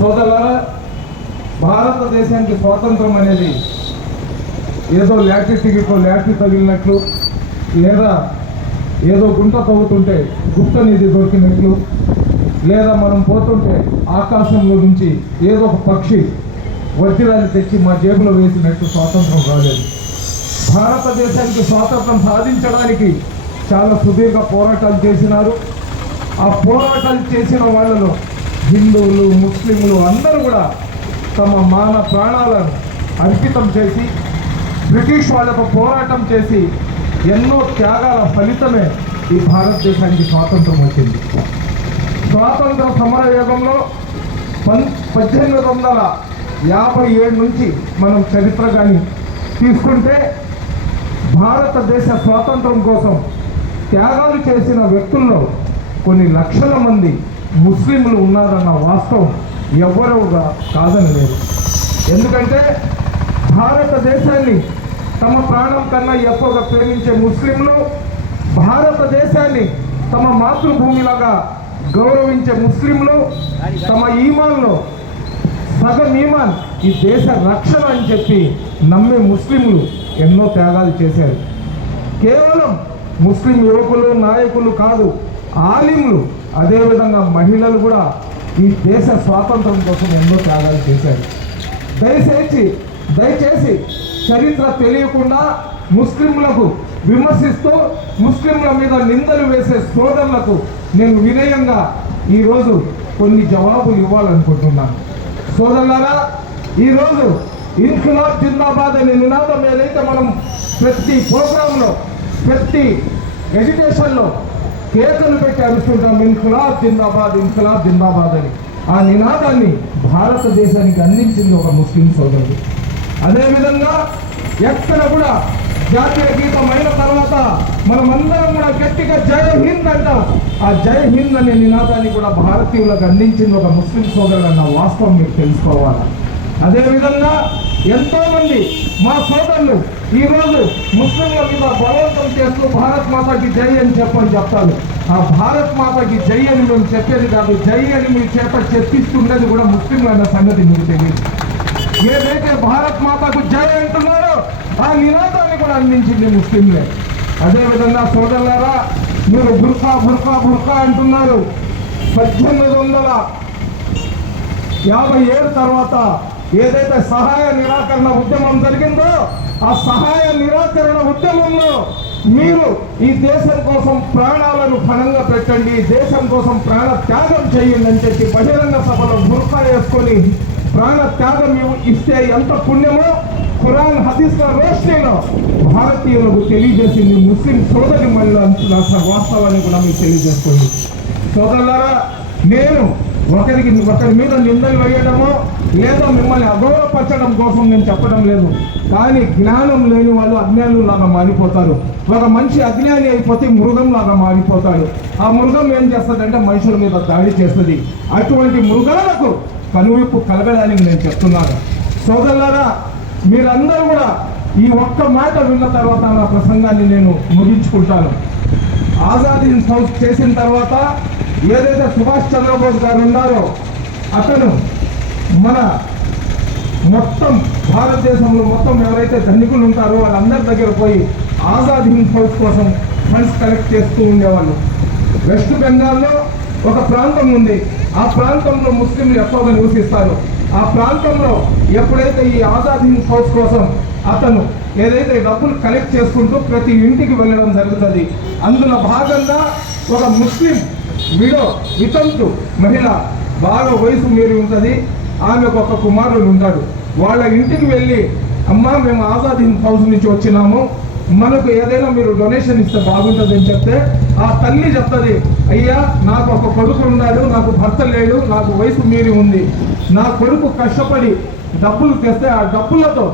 సోదరులారా, భారతదేశానికి స్వాతంత్రం అనేది ఏదో లాటరీ తగిలినట్లు, లేదా ఏదో గుంట తవ్వుతుంటే గుప్త నిధి దొరికినట్లు, లేదా మనం పోతుంటే ఆకాశంలో నుంచి ఏదో ఒక పక్షి వజ్రాలు తెచ్చి మా జేబులో వేసినట్టు స్వాతంత్రం రాలేదు. భారతదేశానికి స్వాతంత్రం సాధించడానికి చాలా సుదీర్ఘ పోరాటాలు చేసినారు. ఆ పోరాటాలు చేసిన వాళ్ళలో హిందువులు, ముస్లింలు అందరూ కూడా తమ మాన ప్రాణాలను అంకితం చేసి బ్రిటిష్ వాళ్ళకు పోరాటం చేసి ఎన్నో త్యాగాల ఫలితమే ఈ భారతదేశానికి స్వాతంత్రం వచ్చింది. స్వాతంత్ర సమర యుగంలో 1857 నుంచి మనం చరిత్ర కానీ తీసుకుంటే భారతదేశ స్వాతంత్రం కోసం త్యాగాలు చేసిన వ్యక్తుల్లో కొన్ని లక్షల మంది ముస్లింలు ఉన్నారన్న వాస్తవం ఎవరుగా కాదని లేదు. ఎందుకంటే భారతదేశాన్ని తమ ప్రాణం కన్నా ఎక్కువగా ప్రేమించే ముస్లింలు, భారతదేశాన్ని తమ మాతృభూమిలాగా గౌరవించే ముస్లింలు, తమ ఈమాన్లో సగం ఈమాన్ ఈ దేశ రక్షణ అని చెప్పి నమ్మే ముస్లింలు ఎన్నో త్యాగాలు చేశారు. కేవలం ముస్లిం యువకులు, నాయకులు కాదు, ఆలింలు, అదేవిధంగా మహిళలు కూడా ఈ దేశ స్వాతంత్రం కోసం ఎన్నో త్యాగాలు చేశారు. దయచేసి చరిత్ర తెలియకుండా ముస్లింలకు విమర్శిస్తూ ముస్లింల మీద నిందలు వేసే సోదరులకు నేను వినయంగా ఈరోజు కొన్ని జవాబులు ఇవ్వాలనుకుంటున్నాను. సోదరులారా, ఈరోజు ఇన్కిలాబ్ జిందాబాద్ అనే నినాదం ఏదైతే మనం ప్రతి ప్రోగ్రాంలో, ప్రతి ఎడ్యుకేషన్లో కేకలు పెట్టి అరుస్తుంటాం, ఇన్కిలాబ్ జిందాబాద్, ఇన్కిలాబ్ జిందాబాద్ అని. ఆ నినాదాన్ని భారతదేశానికి అందించింది ఒక ముస్లిం సోదరుడు. అదేవిధంగా ఎక్కడ కూడా జాతీయ గీతం అయిన తర్వాత మనమందరం కూడా గట్టిగా జై హింద్ అంటాం. ఆ జై హింద్ అనే నినాదాన్ని కూడా భారతీయులకు అందించింది ఒక ముస్లిం సోదరుడు అన్న వాస్తవం మీకు తెలుసుకోవాలి. అదేవిధంగా ఎంతోమంది మా సోదరులు ఈరోజు ముస్లింల మీద బలవంతం చేస్తూ భారత్ మాతాకి జై అని చెప్తారు. ఆ భారత్ మాతాకి జై అని మేము చెప్పేది కాదు, జై అని మీ చేత చెప్పిస్తుండేది కూడా ముస్లింలు అన్న సంగతి మీకు తెలియదు. ఏదైతే భారత్ మాతాకు జై అంటున్నారో ఆ నినాదాన్ని కూడా అందించింది ముస్లింలే. అదేవిధంగా సోదరులారా, మీరు బుర్ఖా బుర్ఖా బుర్ఖా అంటున్నారు. 1857 తర్వాత ఏదైతే సహాయ నిరాకరణ ఉద్యమం జరిగిందో ఆ సహాయ నిరాకరణ ఉద్యమంలో మీరు ఈ దేశం కోసం ప్రాణాలను పణంగా పెట్టండి, దేశం కోసం ప్రాణ త్యాగం చేయండి అని చెప్పి బహిరంగ సభలో బుర్ఖా వేసుకొని ప్రాణ త్యాగం ఇస్తే ఎంత పుణ్యమో ఖురాన్ హదీస్ల రోషనీలో భారతీయులకు తెలియజేసింది ముస్లిం సోదరి మళ్ళీ వాస్తవాన్ని కూడా మీకు తెలియజేసుకోండి. సోదరులారా, నేను ఒకరి మీద నిందలు వేయడమో లేదా మిమ్మల్ని అగౌరవపరచడం కోసం నేను చెప్పడం లేదు. కానీ జ్ఞానం లేని వాళ్ళు అజ్ఞానులాగా మారిపోతారు. ఒక మనిషి అజ్ఞాని అయిపోతే మృగంలాగా మారిపోతాడు. ఆ మృగం ఏం చేస్తుందంటే మనుషుల మీద దాడి చేస్తుంది. అటువంటి మృగాలకు కనువిప్పు కలగడానికి నేను చెప్తున్నాను. సోదరులారా, మీరందరూ కూడా ఈ ఒక్క మాట విన్న తర్వాత నా ప్రసంగాన్ని నేను ముగించుకుంటాను. ఆజాద్ హింద్ ఫౌజ్ చేసిన తర్వాత ఏదైతే సుభాష్ చంద్రబోస్ గారు ఉన్నారో అతను మన మొత్తం భారతదేశంలో మొత్తం ఎవరైతే ధనికులు ఉంటారో వాళ్ళందరి దగ్గర పోయి ఆజాద్ హింద్ ఫౌజ్ కోసం ఫండ్స్ కలెక్ట్ చేస్తూ ఉండేవాళ్ళు. వెస్ట్ బెంగాల్లో ఒక ప్రాంతం ఉంది. ఆ ప్రాంతంలో ముస్లింలు ఎక్కువగా నివసిస్తారు. ఆ ప్రాంతంలో ఎప్పుడైతే ఈ ఆజాద్ హింద్ ఫౌజ్ కోసం అతను ఏదైతే డబ్బులు కలెక్ట్ చేసుకుంటూ ప్రతి ఇంటికి వెళ్ళడం జరుగుతుంది. అందులో భాగంగా ఒక ముస్లిం వితంతు మహిళ, బాగా వయసు మీరి ఉంటుంది, ఆమెకు ఒక కుమారుడు ఉంటాడు. వాళ్ళ ఇంటికి వెళ్ళి, అమ్మా మేము ఆజాద్ హింద్ ఫౌజ్ నుంచి వచ్చినాము, మనకు ఏదైనా మీరు డొనేషన్ ఇస్తే బాగుంటుంది అని చెప్తే ఆ తల్లి చెప్తుంది, అయ్యా నాకు ఒక కొడుకు ఉన్నాడు, నాకు భర్త లేడు, నాకు వయసు మీరి ఉంది, నా కొడుకు కష్టపడి డబ్బులు తెస్తే ఆ డబ్బులతో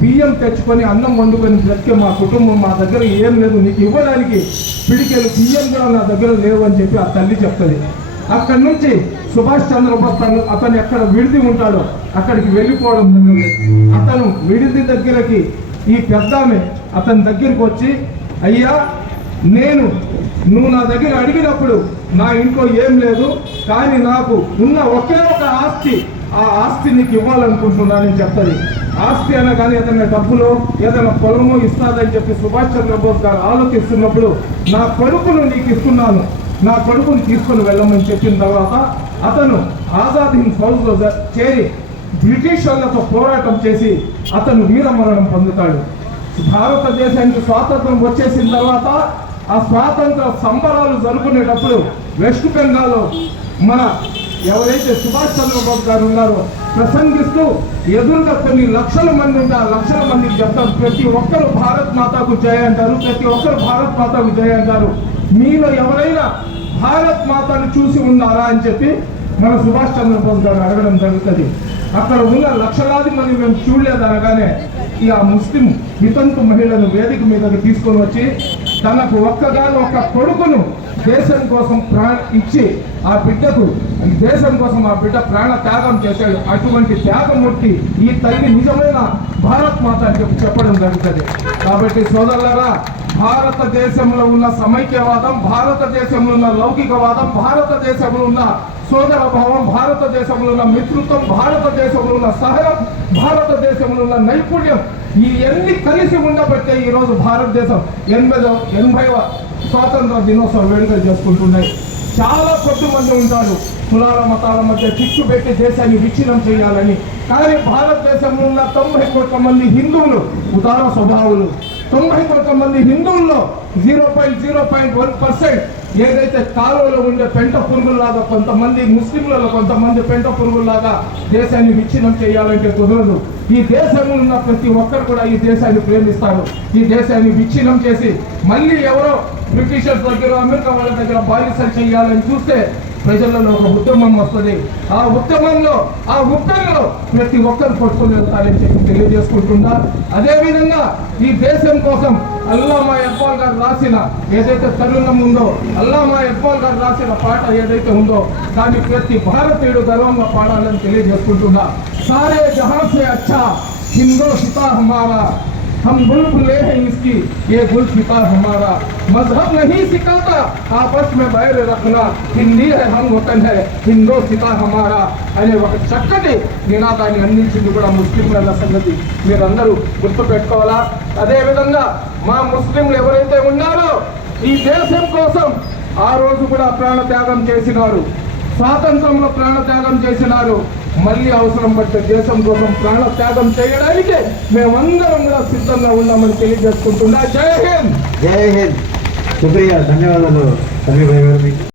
బియ్యం తెచ్చుకొని అన్నం వండుకొని బ్రతికే మా కుటుంబం, మా దగ్గర ఏం లేదు, నీకు ఇవ్వడానికి పిడికెలు బియ్యం కూడా నా దగ్గర లేవు అని చెప్పి ఆ తల్లి చెప్తుంది. అక్కడి నుంచి సుభాష్ చంద్రబోస్ అతను ఎక్కడ విడిది ఉంటాడో అక్కడికి వెళ్ళిపోవడం జరిగింది. అతను విడిది దగ్గరకి ఈ పెద్దామె అతని దగ్గరికి వచ్చి, అయ్యా నువ్వు నా దగ్గర అడిగినప్పుడు నా ఇంట్లో ఏం లేదు, కానీ నాకు ఉన్న ఒకే ఒక ఆస్తి, ఆ ఆస్తి నీకు ఇవ్వాలనుకుంటున్నానని చెప్తుంది. ఆస్తి అనగానే ఏదైనా డబ్బులు ఏదైనా పొలము ఇస్తాదని చెప్పి సుభాష్ చంద్రబోస్ గారు ఆలోచిస్తున్నప్పుడు నా కొడుకును నీకు ఇస్తున్నాను, నా కొడుకుని తీసుకొని వెళ్ళమని చెప్పిన తర్వాత అతను ఆజాద్ హింద్ ఫౌజ్లో చేరి బ్రిటిష్ వాళ్ళతో పోరాటం చేసి అతను వీరమరణం పొందుతాడు. భారతదేశానికి స్వాతంత్రం వచ్చేసిన తర్వాత ఆ స్వాతంత్ర సంబరాలు జరుపుకునేటప్పుడు వెస్ట్ బెంగాల్లో మన ఎవరైతే సుభాష్ చంద్రబోస్ గారు ఉన్నారో ప్రసంగిస్తూ ఎదురుగా కొన్ని లక్షల మంది ఉంటే ఆ లక్షల మందికి చెప్తారు, ప్రతి ఒక్కరు భారత్ మాతాకు జయ అంటారు, ప్రతి ఒక్కరు భారత్ మాతాకు జయ అంటారు. మీలో ఎవరైనా భారత్ మాతను చూసి ఉన్నారా అని చెప్పి మన సుభాష్ చంద్రబోస్ గారు అడగడం జరుగుతుంది. అక్కడ ఉన్న లక్షలాది మంది మేము చూడలేదు అనగానే ఇక ముస్లిం వితంతు మహిళను వేదిక మీదకి తీసుకొని వచ్చి తనకు ఒక్క కొడుకును దేశం కోసం ఇచ్చి ఆ బిడ్డకు దేశం కోసం ఆ బిడ్డ ప్రాణ త్యాగం చేశాడు. అటువంటి త్యాగమూర్తి ఈ తల్లి నిజమైన భారత్ మాత అని చెప్పడం జరుగుతుంది. కాబట్టి సోదరులారా, భారతదేశంలో ఉన్న సమైక్యవాదం, భారతదేశంలో ఉన్న లౌకికవాదం, భారతదేశంలో ఉన్న సోదర భావం, భారతదేశంలో ఉన్న మిత్రుత్వం, భారతదేశంలో ఉన్న సహనం, భారతదేశంలో ఉన్న నైపుణ్యం, ఇవన్నీ కలిసి ఉండబట్టే ఈరోజు భారతదేశం 80వ స్వాతంత్ర దినోత్సవం వేడుకలు చేసుకుంటున్నాయి. చాలా కొద్ది మంది ఉంటారు కులాల మతాల మధ్య చిచ్చు పెట్టి దేశాన్ని విచ్ఛిన్నం చేయాలని. కానీ భారతదేశంలో ఉన్న 90 కోట్ల మంది హిందువులు ఉదార స్వభావులు. 90 కోట్ల మంది హిందువుల్లో 0.01% ఏదైతే కాలువలో ఉండే పెంట పురుగుల్లాగా కొంతమంది ముస్లింలలో కొంతమంది పెంట పురుగుల్లాగా దేశాన్ని విచ్ఛిన్నం చేయాలంటే కుదరదు. ఈ దేశంలో ఉన్న ప్రతి ఒక్కరు కూడా ఈ దేశాన్ని ప్రేమిస్తారు. ఈ దేశాన్ని విచ్ఛిన్నం చేసి మళ్ళీ ఎవరో బ్రిటిషర్స్ దగ్గర అమెరికా వాళ్ళ దగ్గర బానిసలు చేయాలని చూస్తే ప్రజలలో ఒక ఉద్యమం వస్తుంది. ఆ ఉద్యమంలో ఆ ఉద్యమంలో ప్రతి ఒక్కరు కొట్టుకుని వెళ్తారని చెప్పి తెలియజేసుకుంటున్నారు. అదేవిధంగా ఈ దేశం కోసం అల్లామా ఇక్బాల్ గారు రాసిన ఏదైతే తరుణం ఉందో, అల్లామా ఇక్బాల్ గారు రాసిన పాట ఏదైతే ఉందో దాన్ని ప్రతి భారతీయుడు గర్వంగా పాడాలని తెలియజేసుకుంటున్నా. సారే జహాं से अच्छा हिंदुस्तां हमारा, हम बुलबुले हैं इसकी ये गुलशिता हमारा, मजहब नहीं सिखाता आपस में बैर रखना, हिंदी है हम वतन है हिंदुस्तां हमारा అనే ఒక చక్కటి నినాదాన్ని అందించింది కూడా ముస్లింల సంగతి మీరందరూ గుర్తుపెట్టుకోవాలా. అదేవిధంగా మా ముస్లింలు ఎవరైతే ఉన్నారో ఈ దేశం కోసం ఆ రోజు కూడా ప్రాణత్యాగం చేసినారు, స్వాతంత్రంలో ప్రాణత్యాగం చేసినారు. మళ్ళీ అవసరం పడితే దేశం కోసం ప్రాణత్యాగం చేయడానికి మేమందరం కూడా సిద్ధంగా ఉన్నామని తెలియజేసుకుంటున్నా. జై హింద్. జై హింద్. శుక్రియా, ధన్యవాదాలు.